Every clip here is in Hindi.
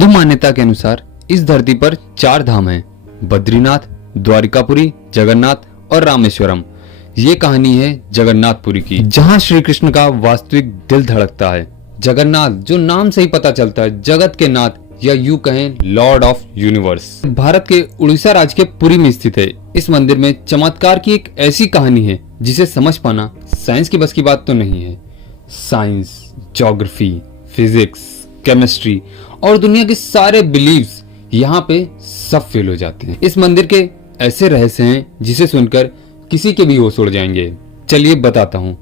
हिंदू मान्यता के अनुसार इस धरती पर 4 धाम हैं: बद्रीनाथ, द्वारिकापुरी, जगन्नाथ और रामेश्वरम। ये कहानी है जगन्नाथपुरी की, जहां श्री कृष्ण का वास्तविक दिल धड़कता है। जगन्नाथ, जो नाम से ही पता चलता है, जगत के नाथ या यूं कहें लॉर्ड ऑफ यूनिवर्स, भारत के उड़ीसा राज्य के पुरी में स्थित है। इस मंदिर में चमत्कार की एक ऐसी कहानी है जिसे समझ पाना साइंस की बस की बात तो नहीं है। साइंस, ज्योग्राफी, फिजिक्स, केमिस्ट्री और दुनिया के सारे बिलीव्स यहाँ पे सब फेल हो जाते हैं। इस मंदिर के ऐसे रहस्य हैं जिसे सुनकर किसी के भी होश उड़ जाएंगे। चलिए बताता हूँ।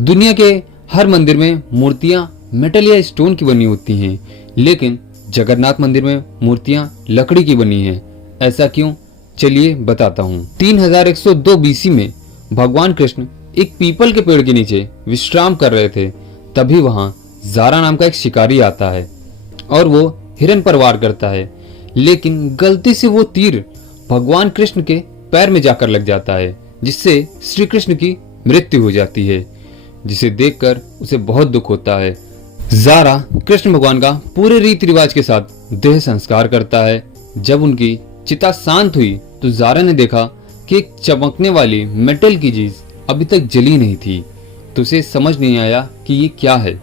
दुनिया के हर मंदिर में मूर्तियां मेटल या स्टोन की बनी होती हैं, लेकिन जगन्नाथ मंदिर में मूर्तियां लकड़ी की बनी हैं। ऐसा क्यों? चलिए बताता हूँ। 3102 बीसी में भगवान कृष्ण एक पीपल के पेड़ के नीचे विश्राम कर रहे थे। तभी वहां जारा नाम का एक शिकारी आता है और वो हिरन पर वार करता है, लेकिन गलती से वो तीर भगवान कृष्ण के पैर में जाकर लग जाता है, जिससे श्री कृष्ण की मृत्यु हो जाती है, जिसे देखकर उसे बहुत दुख होता है। जारा कृष्ण भगवान का पूरे रीति रिवाज के साथ देह संस्कार करता है। जब उनकी चिता शांत हुई तो जारा ने देखा कि एक चमकने वाली मेटल की चीज अभी तक जली नहीं थी, तो उसे समझ नहीं आया कि ये क्या है।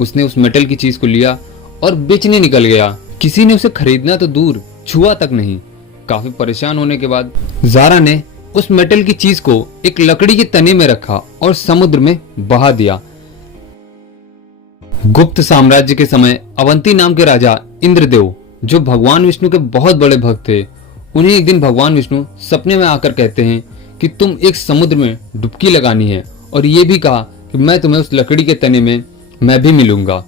उसने उस मेटल की चीज को लिया और बेचने निकल गया। किसी ने उसे खरीदना तो दूर, छुआ तक नहीं। काफी परेशान होने के बाद जारा ने उस मेटल की चीज को एक लकड़ी के तने में रखा और समुद्र में बहा दिया। गुप्त साम्राज्य के समय अवंती नाम के राजा इंद्रदेव, जो भगवान विष्णु के बहुत बड़े भक्त थे, उन्हें एक दिन भगवान विष्णु सपने में आकर कहते हैं कि तुम एक समुद्र में डुबकी लगानी है, और ये भी कहा कि मैं तुम्हें उस लकड़ी के तने में मैं भी मिलूंगा।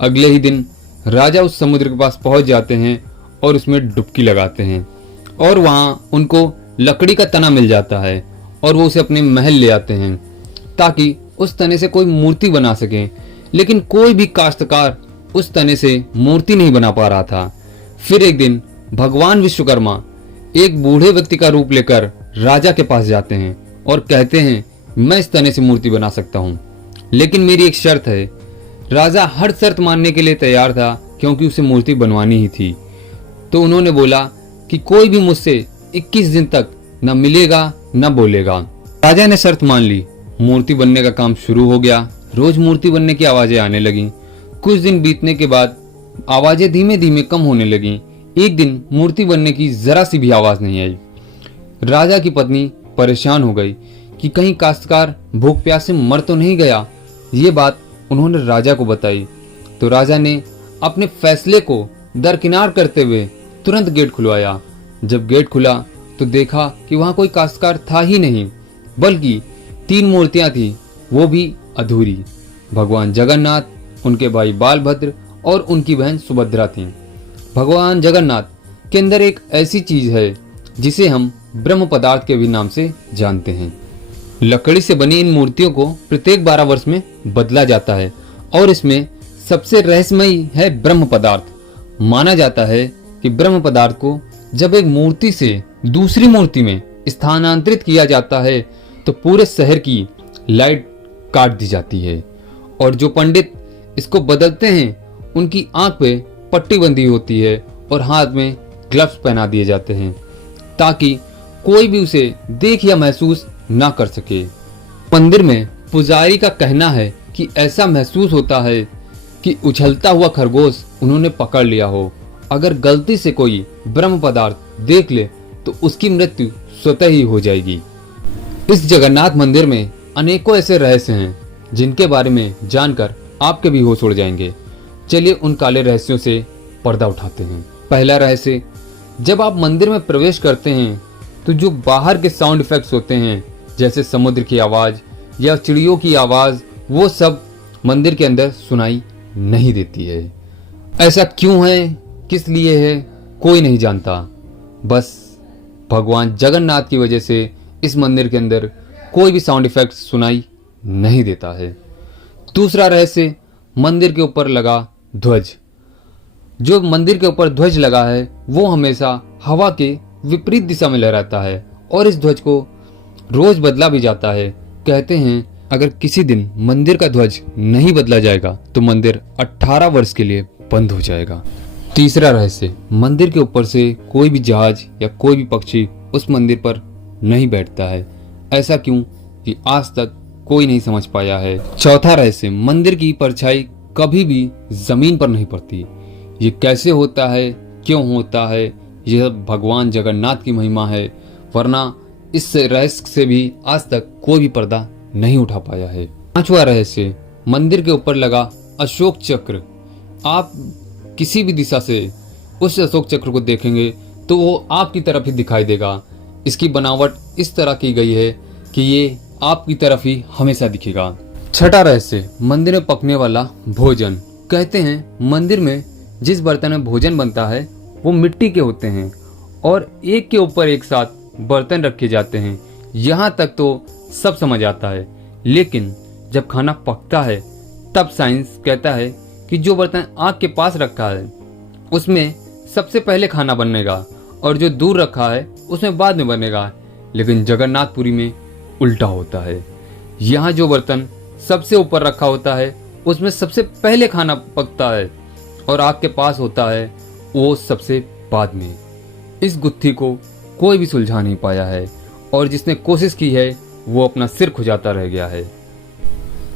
अगले ही दिन राजा उस समुद्र के पास पहुंच जाते हैं और उसमें डुबकी लगाते हैं, और वहां उनको लकड़ी का तना मिल जाता है और वो उसे अपने महल ले आते हैं ताकि उस तने से कोई मूर्ति बना सके। लेकिन कोई भी काश्तकार उस तने से मूर्ति नहीं बना पा रहा था। फिर एक दिन भगवान विश्वकर्मा एक बूढ़े व्यक्ति का रूप लेकर राजा के पास जाते हैं और कहते हैं, मैं इस तने से मूर्ति बना सकता हूँ, लेकिन मेरी एक शर्त है। राजा हर शर्त मानने के लिए तैयार था, क्योंकि उसे मूर्ति बनवानी ही थी। तो उन्होंने बोला कि कोई भी मुझसे 21 दिन तक न मिलेगा न बोलेगा। राजा ने शर्त मान ली। मूर्ति बनने का काम शुरू हो गया। रोज मूर्ति बनने की आवाजें आने लगी। कुछ दिन बीतने के बाद आवाजें धीमे धीमे कम होने लगी। एक दिन मूर्ति बनने की जरा सी भी आवाज नहीं आई। राजा की पत्नी परेशान हो गई कि कहीं काश्तकार भूख प्यास से मर तो नहीं गया। ये बात उन्होंने राजा को बताई तो राजा ने अपने फैसले को दरकिनार करते हुए तुरंत गेट खुलवाया। जब गेट खुला तो देखा कि वहां कोई काश्तकार था ही नहीं, बल्कि 3 मूर्तियां थी, वो भी अधूरी। भगवान जगन्नाथ, उनके भाई बालभद्र और उनकी बहन सुभद्रा थी। भगवान जगन्नाथ के अंदर एक ऐसी चीज है जिसे हम ब्रह्म पदार्थ के भी नाम से जानते हैं। लकड़ी से बनी इन मूर्तियों को प्रत्येक 12 वर्ष में बदला जाता है, और इसमें सबसे रहस्यमयी है ब्रह्म पदार्थ। माना जाता है कि ब्रह्म पदार्थ को जब एक मूर्ति से दूसरी मूर्ति में स्थानांतरित किया जाता है तो पूरे शहर की लाइट काट दी जाती है, और जो पंडित इसको बदलते हैं उनकी आंख पे पट्टी बंधी होती है और हाथ में ग्लव्स पहना दिए जाते हैं, ताकि कोई भी उसे देख या महसूस ना कर सके। मंदिर में पुजारी का कहना है कि ऐसा महसूस होता है कि उछलता हुआ खरगोश उन्होंने पकड़ लिया हो। अगर गलती से कोई ब्रह्म पदार्थ देख ले तो उसकी मृत्यु स्वतः ही हो जाएगी। इस जगन्नाथ मंदिर में अनेकों ऐसे रहस्य हैं जिनके बारे में जानकर आपके भी होश उड़ जाएंगे। चलिए उन काले रहस्यों से पर्दा उठाते हैं। पहला रहस्य, जब आप मंदिर में प्रवेश करते हैं तो जो बाहर के साउंड इफेक्ट्स होते हैं, जैसे समुद्र की आवाज या चिड़ियों की आवाज, वो सब मंदिर के अंदर सुनाई नहीं देती है। ऐसा क्यों है, किस लिए है, कोई नहीं जानता। बस भगवान जगन्नाथ की वजह से इस मंदिर के अंदर कोई भी साउंड इफेक्ट सुनाई नहीं देता है। दूसरा रहस्य, मंदिर के ऊपर लगा ध्वज। जो मंदिर के ऊपर ध्वज लगा है वो हमेशा हवा के विपरीत दिशा में लहराता है, और इस ध्वज को रोज बदला भी जाता है। कहते हैं अगर किसी दिन मंदिर का ध्वज नहीं बदला जाएगा तो मंदिर 18 वर्ष के लिए बंद हो जाएगा। तीसरा रहस्य, मंदिर के ऊपर से कोई भी जहाज या कोई भी पक्षी उस मंदिर पर नहीं बैठता है। ऐसा क्यों, ये आज तक कोई नहीं समझ पाया है। चौथा रहस्य, मंदिर की परछाई कभी भी जमीन पर नहीं पड़ती। ये कैसे होता है, क्यों होता है, यह भगवान जगन्नाथ की महिमा है, वरना इस रहस्य से भी आज तक कोई भी पर्दा नहीं उठा पाया है। पांचवा रहस्य, मंदिर के ऊपर लगा अशोक चक्र। आप किसी भी दिशा से उस अशोक चक्र को देखेंगे तो वो आपकी तरफ ही दिखाई देगा। इसकी बनावट इस तरह की गई है कि ये आपकी तरफ ही हमेशा दिखेगा। छठा रहस्य, मंदिर में पकने वाला भोजन। कहते हैं मंदिर में जिस बर्तन में भोजन बनता है वो मिट्टी के होते हैं और एक के ऊपर एक साथ बर्तन रखे जाते हैं। यहाँ तक तो सब समझ आता है, लेकिन जब खाना पकता है तब साइंस कहता है कि जो बर्तन आग के पास रखा है उसमें सबसे पहले खाना बनेगा और जो दूर रखा है उसमें बाद में बनेगा। लेकिन जगन्नाथपुरी में उल्टा होता है। यहाँ जो बर्तन सबसे ऊपर रखा होता है उसमें सबसे पहले खाना पकता है और आग के पास होता है वो सबसे बाद में। इस गुत्थी को कोई भी सुलझा नहीं पाया है और जिसने कोशिश की है वो अपना सिर खुजाता रह गया है।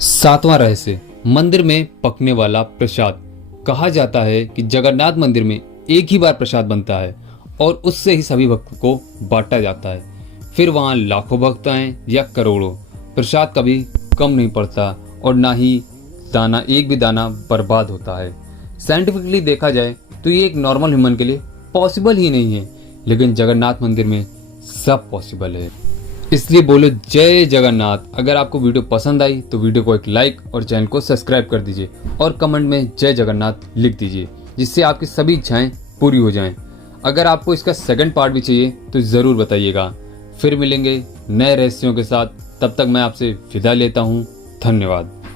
सातवां रहस्य, मंदिर में पकने वाला प्रसाद। कहा जाता है कि जगन्नाथ मंदिर में एक ही बार प्रसाद बनता है और उससे ही सभी भक्तों को बांटा जाता है। फिर वहाँ लाखों भक्त आए या करोड़ों, प्रसाद कभी कम नहीं पड़ता और ना ही एक भी दाना बर्बाद होता है। साइंटिफिकली देखा जाए तो ये एक नॉर्मल ह्यूमन के लिए पॉसिबल ही नहीं है, लेकिन जगन्नाथ मंदिर में सब पॉसिबल है। इसलिए बोलो जय जगन्नाथ। अगर आपको वीडियो पसंद आई तो वीडियो को एक लाइक और चैनल को सब्सक्राइब कर दीजिए और कमेंट में जय जगन्नाथ लिख दीजिए, जिससे आपकी सभी इच्छाएं पूरी हो जाएं। अगर आपको इसका सेकंड पार्ट भी चाहिए तो ज़रूर बताइएगा। फिर मिलेंगे नए रहस्यों के साथ, तब तक मैं आपसे विदा लेता हूँ। धन्यवाद।